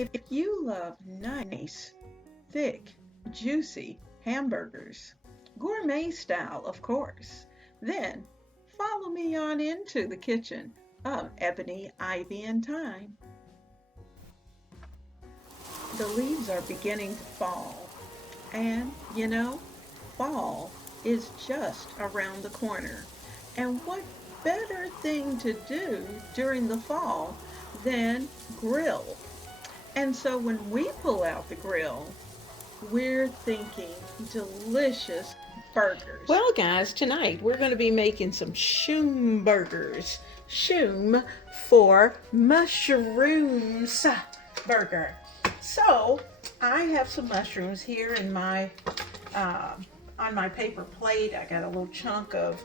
If you love nice, thick, juicy hamburgers, gourmet style, of course, then follow me on into the kitchen of Ebony, Ivy, and Thyme. The leaves are beginning to fall, and fall is just around the corner. And what better thing to do during the fall than grill? And so when we pull out the grill, we're thinking delicious burgers. Well, guys, tonight we're going to be making some SHROOM burgers. SHROOM for mushrooms burger. So I have some mushrooms here in my on my paper plate. I got a little chunk of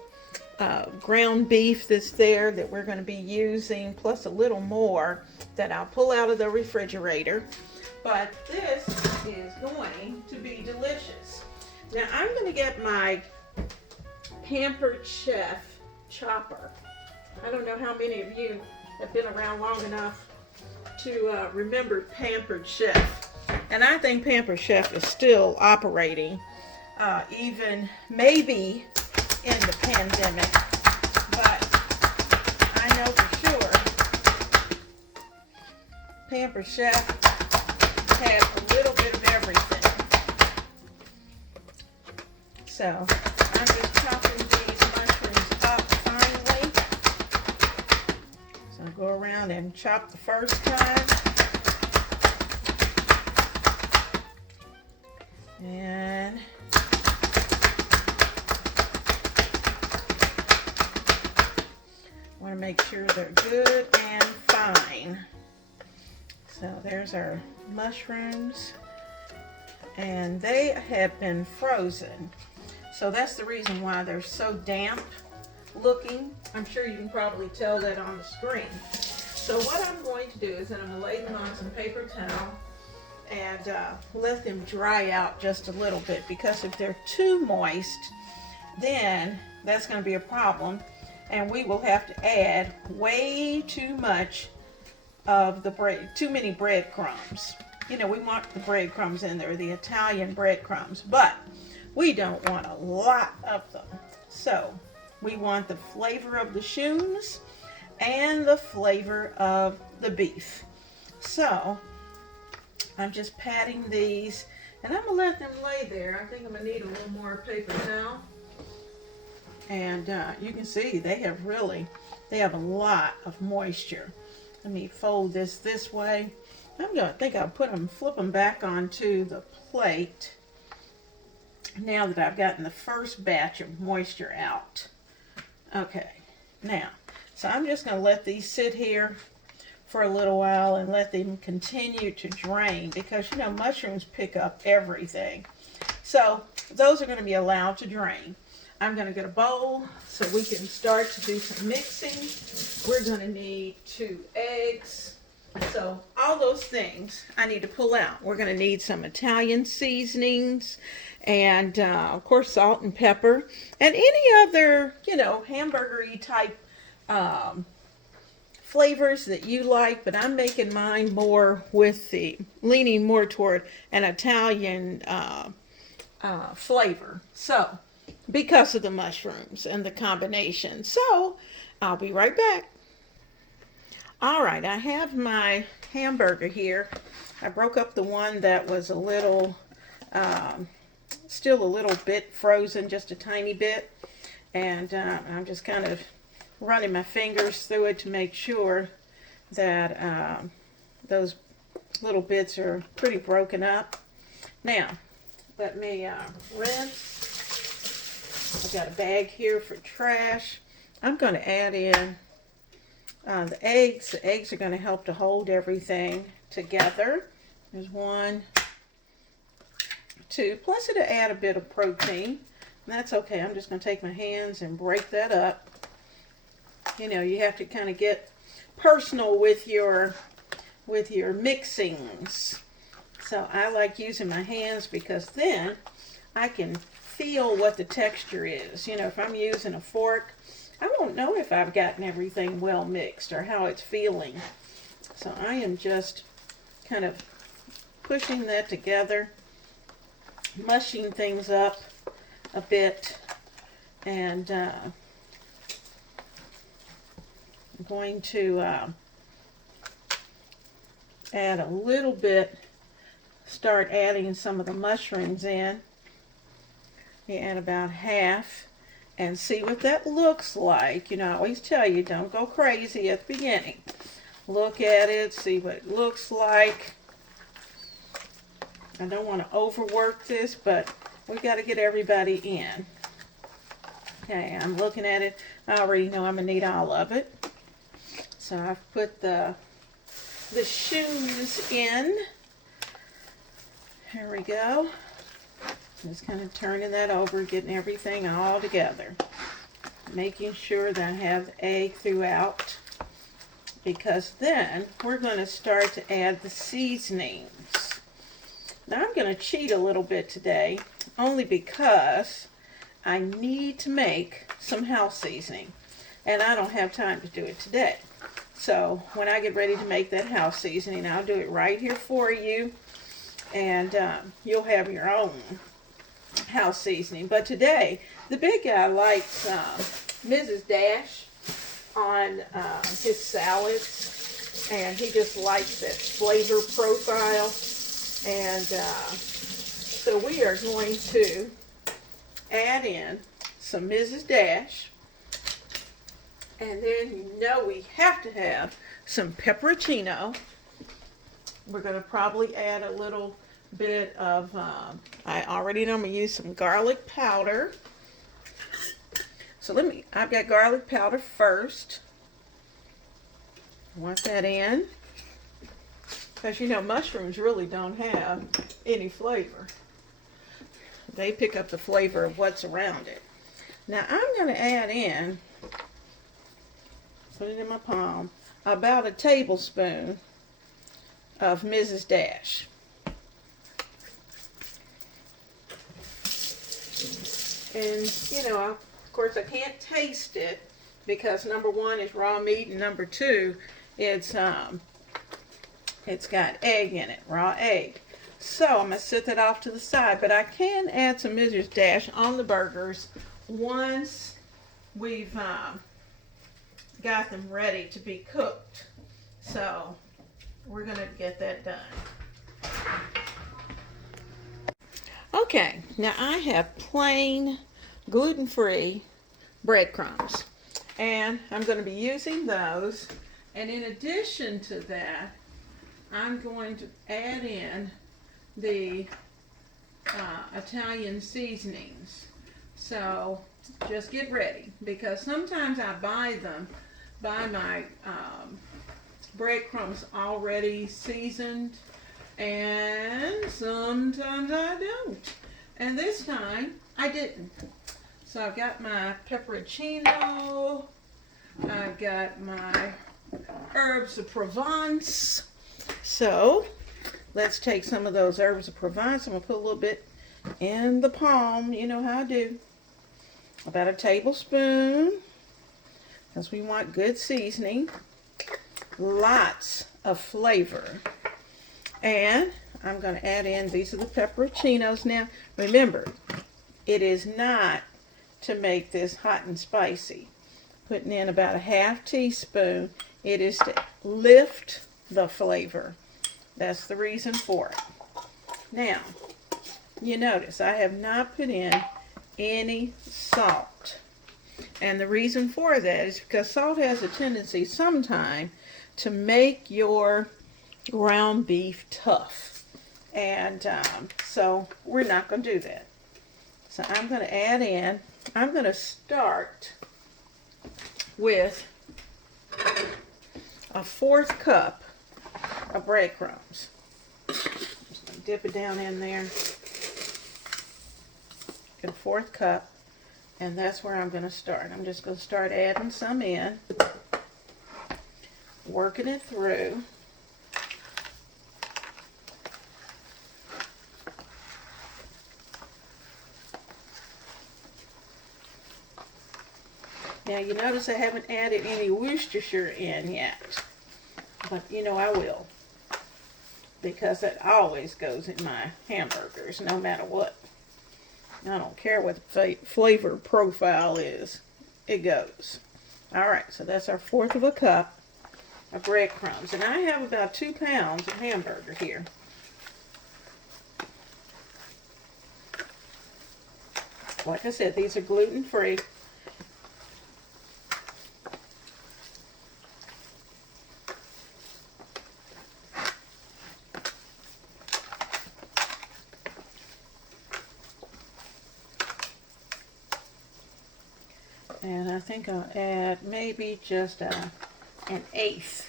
ground beef that's there that we're going to be using, plus a little more that I'll pull out of the refrigerator. But this is going to be delicious. Now I'm going to get my Pampered Chef chopper. I don't know how many of you have been around long enough to remember Pampered Chef. And I think Pampered Chef is still operating, even maybe in the pandemic. But I know for sure Pampered Chef had a little bit of everything. So I'm just chopping these mushrooms up finely. So I'll go around and chop the first time. And want to make sure they're good and fine. So there's our mushrooms, and they have been frozen. So that's the reason why they're so damp looking. I'm sure you can probably tell that on the screen. So what I'm going to do is that I'm going to lay them on some paper towel and let them dry out just a little bit, because if they're too moist, then that's going to be a problem, and we will have to add way too much of the bread, too many breadcrumbs. You know, we want the breadcrumbs in there, the Italian breadcrumbs, but we don't want a lot of them. So we want the flavor of the shrooms and the flavor of the beef. So I'm just patting these, and I'm gonna let them lay there. I think I'm gonna need a little more paper towel. And you can see they have a lot of moisture. Let me fold this way. I think I'll flip them back onto the plate now that I've gotten the first batch of moisture out. Okay, now, so I'm just gonna let these sit here for a little while and let them continue to drain, because you know mushrooms pick up everything. So those are going to be allowed to drain. I'm going to get a bowl so we can start to do some mixing. We're going to need 2 eggs. So all those things I need to pull out. We're going to need some Italian seasonings, and of course salt and pepper, and any other, you know, hamburgery type flavors that you like, but I'm making mine more with leaning more toward an Italian flavor. So, because of the mushrooms and the combination. So, I'll be right back. All right, I have my hamburger here. I broke up the one that was a little, still a little bit frozen, just a tiny bit. And I'm just kind of running my fingers through it to make sure that those little bits are pretty broken up. Now, let me rinse. I've got a bag here for trash. I'm going to add in the eggs. The eggs are going to help to hold everything together. There's 1, 2, plus it'll add a bit of protein. That's okay. I'm just going to take my hands and break that up. You know, you have to kind of get personal with your mixings. So I like using my hands, because then I can feel what the texture is. You know, if I'm using a fork, I won't know if I've gotten everything well mixed or how it's feeling. So I am just kind of pushing that together, mushing things up a bit, and I'm going to add a little bit, start adding some of the mushrooms in. You add about half and see what that looks like. You know, I always tell you, don't go crazy at the beginning. Look at it, see what it looks like. I don't want to overwork this, but we got to get everybody in. Okay, I'm looking at it. I already know I'm going to need all of it. So I've put the shoes in. Here we go. Just kind of turning that over, getting everything all together. Making sure that I have the egg throughout, because then we're going to start to add the seasonings. Now I'm going to cheat a little bit today, only because I need to make some house seasoning, and I don't have time to do it today. So when I get ready to make that house seasoning, I'll do it right here for you, and you'll have your own house seasoning. But today, the big guy likes Mrs. Dash on his salads, and he just likes that flavor profile. And so we are going to add in some Mrs. Dash, and then you know we have to have some pepperoncino. We're going to probably add a little bit of, I already know I'm going to use some garlic powder. So I've got garlic powder first. Want that in. Because you know mushrooms really don't have any flavor. They pick up the flavor of what's around it. Now I'm going to add in, put it in my palm, about a tablespoon of Mrs. Dash. And you know, of course I can't taste it because number one is raw meat, and number two, it's got egg in it, raw egg. So I'm going to set that off to the side, but I can add some Mrs. Dash on the burgers once we've got them ready to be cooked. So we're going to get that done. Okay, now I have plain gluten-free breadcrumbs, and I'm going to be using those. And in addition to that, I'm going to add in the Italian seasonings. So just get ready, because sometimes I buy my breadcrumbs already seasoned, and sometimes I don't. And this time I didn't. So I've got my pepperoncino, I've got my herbs of Provence. So let's take some of those herbs of Provence. I'm going to put a little bit in the palm. You know how I do. About a tablespoon, because we want good seasoning. Lots of flavor. And I'm going to add in, these are the pepperoncinos. Now, remember, it is not to make this hot and spicy. Putting in about a half teaspoon. It is to lift the flavor. That's the reason for it. Now, you notice I have not put in any salt. And the reason for that is because salt has a tendency sometimes to make your ground beef tough. And so we're not going to do that. So I'm going to add in, I'm going to start with a 1/4 cup of breadcrumbs. Just going to dip it down in there. Get a 1/4 cup, and that's where I'm going to start. I'm just going to start adding some in, working it through. Now you notice I haven't added any Worcestershire in yet, but you know I will. because it always goes in my hamburgers, no matter what. I don't care what the flavor profile is, it goes. All right, so that's our 1/4 of a cup of breadcrumbs. And I have about 2 pounds of hamburger here. Like I said, these are gluten-free. And I think I'll add maybe just an 1/8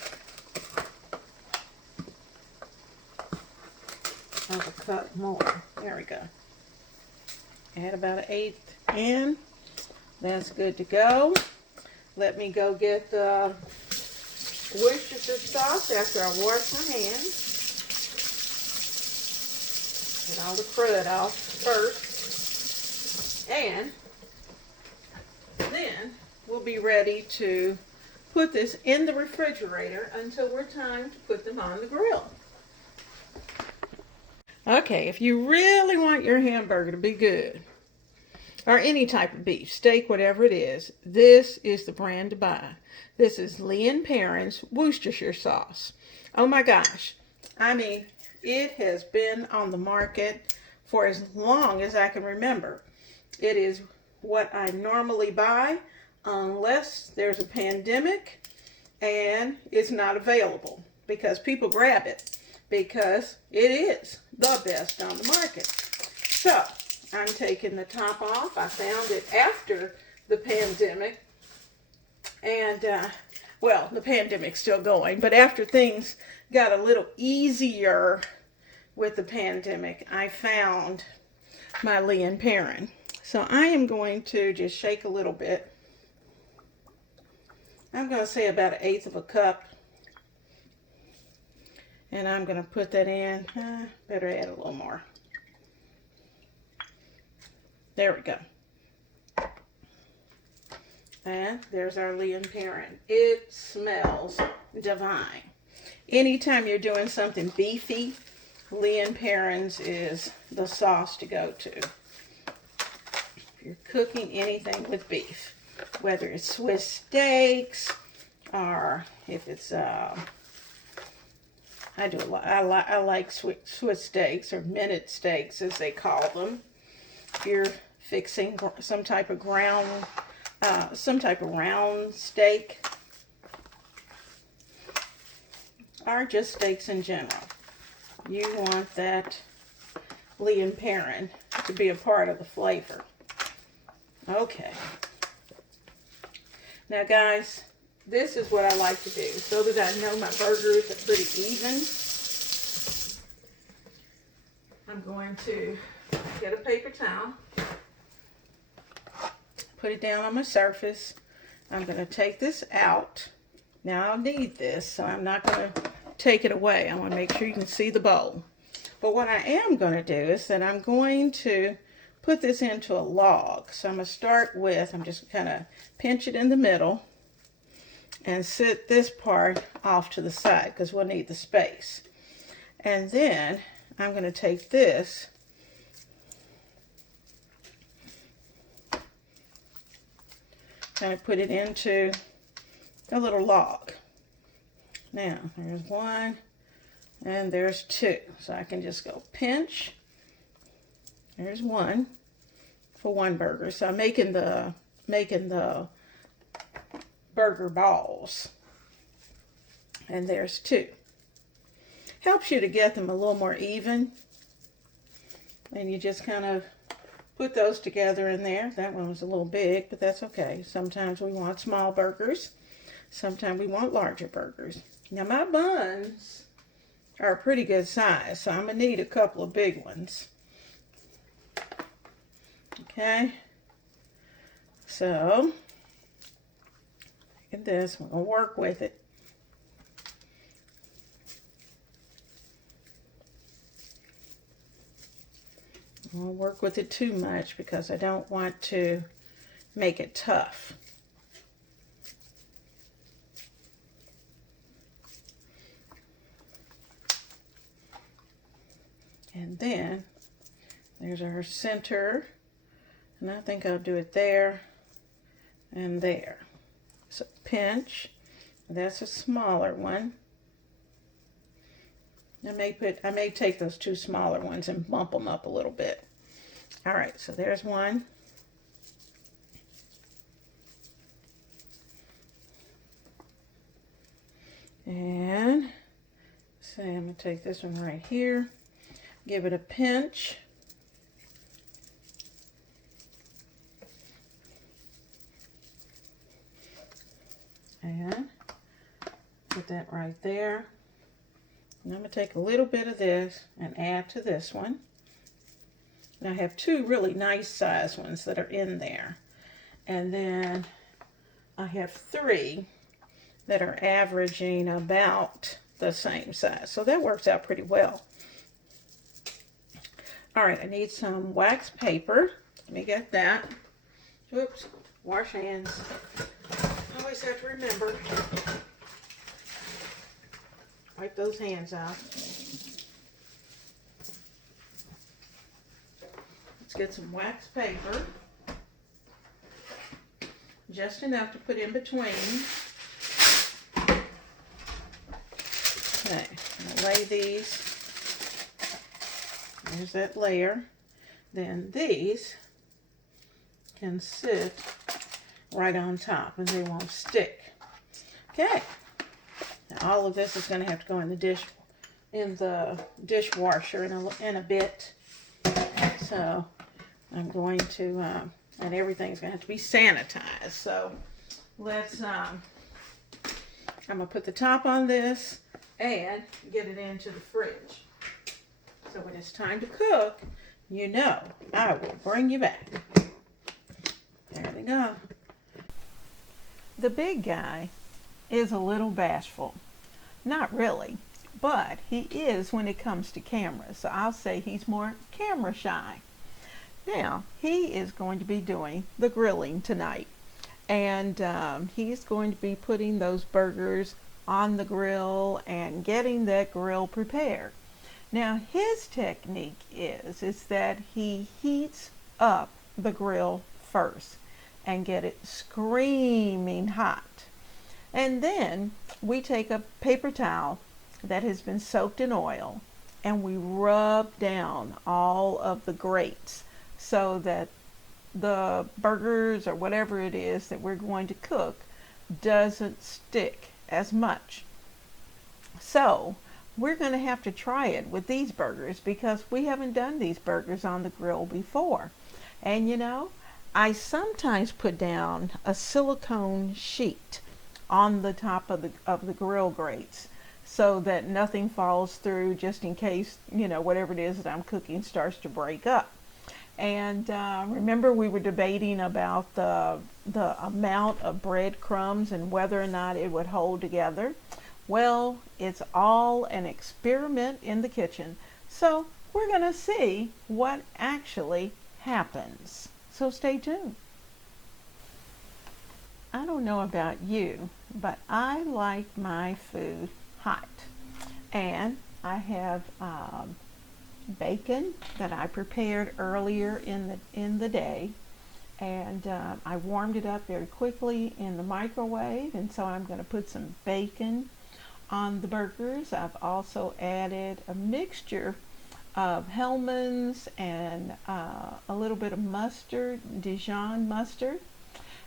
of a cup more. There we go. Add about 1/8 in. That's good to go. Let me go get the Worcestershire sauce after I wash my hands. Get all the crud off first. And then we'll be ready to put this in the refrigerator until we're time to put them on the grill. Okay, if you really want your hamburger to be good, or any type of beef, steak, whatever it is, this is the brand to buy. This is Lee & Perrins Worcestershire sauce. Oh my gosh. I mean, it has been on the market for as long as I can remember. It is what I normally buy unless there's a pandemic and it's not available, because people grab it because it is the best on the market. So I'm taking the top off. I found it after the pandemic, and well, the pandemic's still going, but after things got a little easier with the pandemic, I found my Lee & Perrin. So I am going to just shake a little bit. I'm going to say about 1/8 of a cup. And I'm going to put that in. Better add a little more. There we go. And there's our Lee & Perrin. It smells divine. Anytime you're doing something beefy, Lee & Perrin's is the sauce to go to. You're cooking anything with beef, whether it's Swiss steaks or if it's I like Swiss steaks, or minute steaks as they call them. If you're fixing some type of round steak, or just steaks in general, you want that Lee & Perrin to be a part of the flavor. Okay. Now guys, this is what I like to do so that I know my burgers are pretty even. I'm going to get a paper towel, put it down on my surface. I'm going to take this out. Now I'll need this, so I'm not going to take it away. I want to make sure you can see the bowl. But what I am going to do is that I'm going to put this into a log. So I'm going to start with, I'm just kind of pinch it in the middle and sit this part off to the side because we'll need the space. And then I'm going to take this and put it into a little log. Now, there's 1 and there's 2. So I can just go pinch. There's 1 for 1 burger. So I'm making the burger balls. And there's 2. Helps you to get them a little more even. And you just kind of put those together in there. That one was a little big, but that's okay. Sometimes we want small burgers. Sometimes we want larger burgers. Now my buns are a pretty good size, so I'm going to need a couple of big ones. Okay. So, look at this. We're going to work with it. I won't work with it too much because I don't want to make it tough. And then there's our center, and I think I'll do it there and there. So pinch, that's a smaller one. I may take those two smaller ones and bump them up a little bit. All right, so there's one. And say I'm going to take this one right here, give it a pinch. And put that right there. And I'm going to take a little bit of this and add to this one. And I have two really nice size ones that are in there. And then I have three that are averaging about the same size. So that works out pretty well. All right, I need some wax paper. Let me get that. Oops, wash hands. Always have to remember. Wipe those hands off. Let's get some wax paper. Just enough to put in between. Okay, I'm gonna lay these. There's that layer. Then these can sit right on top and they won't stick. Okay. Now all of this is going to have to go in the dishwasher in a bit. So I'm going to, and everything's going to have to be sanitized. So let's, I'm going to put the top on this and get it into the fridge. So when it's time to cook, you know, I will bring you back. There we go. The big guy is a little bashful. Not really, but he is when it comes to cameras. So I'll say he's more camera shy. Now, he is going to be doing the grilling tonight. And he's going to be putting those burgers on the grill and getting that grill prepared. Now, his technique is that he heats up the grill first and get it screaming hot. And then we take a paper towel that has been soaked in oil and we rub down all of the grates so that the burgers or whatever it is that we're going to cook doesn't stick as much. So we're going to have to try it with these burgers because we haven't done these burgers on the grill before. And you know, I sometimes put down a silicone sheet on the top of the grill grates so that nothing falls through, just in case, you know, whatever it is that I'm cooking starts to break up. And remember we were debating about the amount of breadcrumbs and whether or not it would hold together. Well, it's all an experiment in the kitchen. So we're going to see what actually happens. So stay tuned. I don't know about you, but I like my food hot. And I have bacon that I prepared earlier in the day. And I warmed it up very quickly in the microwave. And so I'm going to put some bacon on the burgers. I've also added a mixture of Hellmann's and a little bit of mustard, Dijon mustard.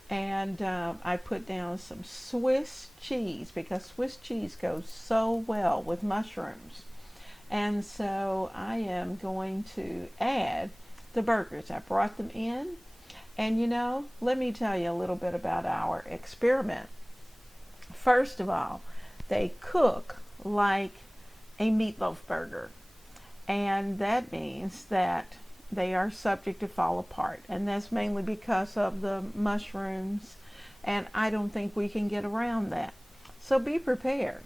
And I put down some Swiss cheese because Swiss cheese goes so well with mushrooms. And so I am going to add the burgers. I brought them in. And you know, let me tell you a little bit about our experiment. First of all, they cook like a meatloaf burger. And that means that they are subject to fall apart. And that's mainly because of the mushrooms. And I don't think we can get around that. So be prepared.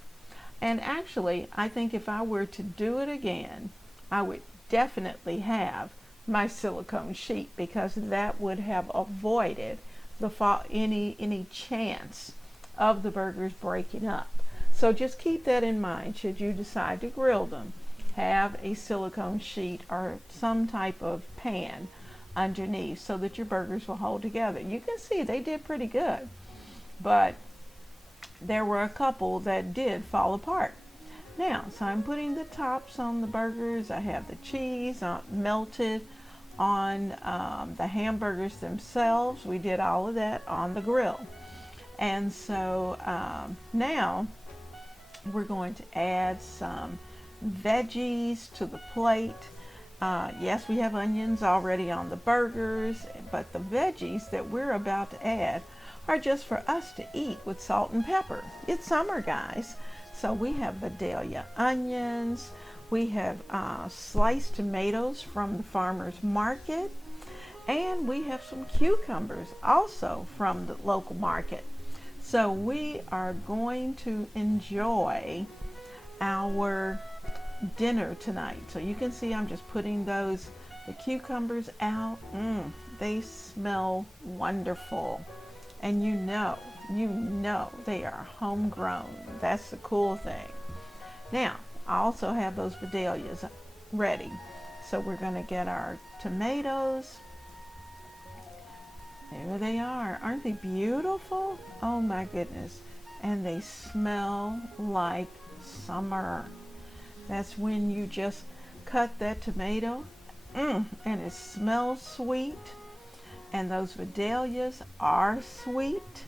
And actually, I think if I were to do it again, I would definitely have my silicone sheet because that would have avoided any chance of the burgers breaking up. So just keep that in mind should you decide to grill them. have a silicone sheet or some type of pan underneath so that your burgers will hold together. You can see they did pretty good, but there were a couple that did fall apart. Now, so I'm putting the tops on the burgers. I have the cheese melted on the hamburgers themselves. We did all of that on the grill. And so now we're going to add some veggies to the plate. Yes, we have onions already on the burgers, but the veggies that we're about to add are just for us to eat with salt and pepper. It's summer, guys. So we have Vidalia onions, we have sliced tomatoes from the farmer's market, and we have some cucumbers also from the local market. So we are going to enjoy our dinner tonight. So you can see I'm just putting the cucumbers out. They smell wonderful. And you know they are homegrown. That's the cool thing. Now, I also have those Vidalias ready. So we're going to get our tomatoes. There they are. Aren't they beautiful? Oh my goodness. And they smell like summer. That's when you just cut that tomato, and it smells sweet. And those Vidalias are sweet.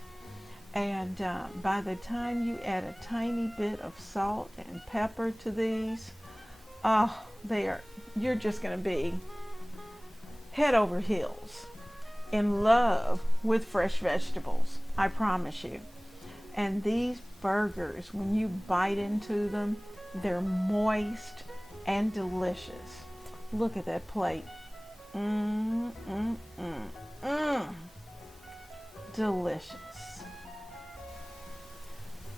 And by the time you add a tiny bit of salt and pepper to these, you're just going to be head over heels in love with fresh vegetables. I promise you. And these burgers, when you bite into them, they're moist and delicious. Look at that plate. Delicious.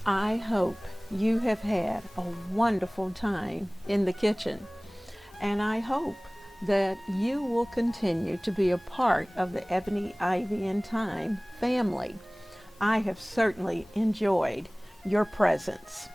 I hope you have had a wonderful time in the kitchen, and I hope that you will continue to be a part of the Ebony, Ivy, and Thyme family. I have certainly enjoyed your presence.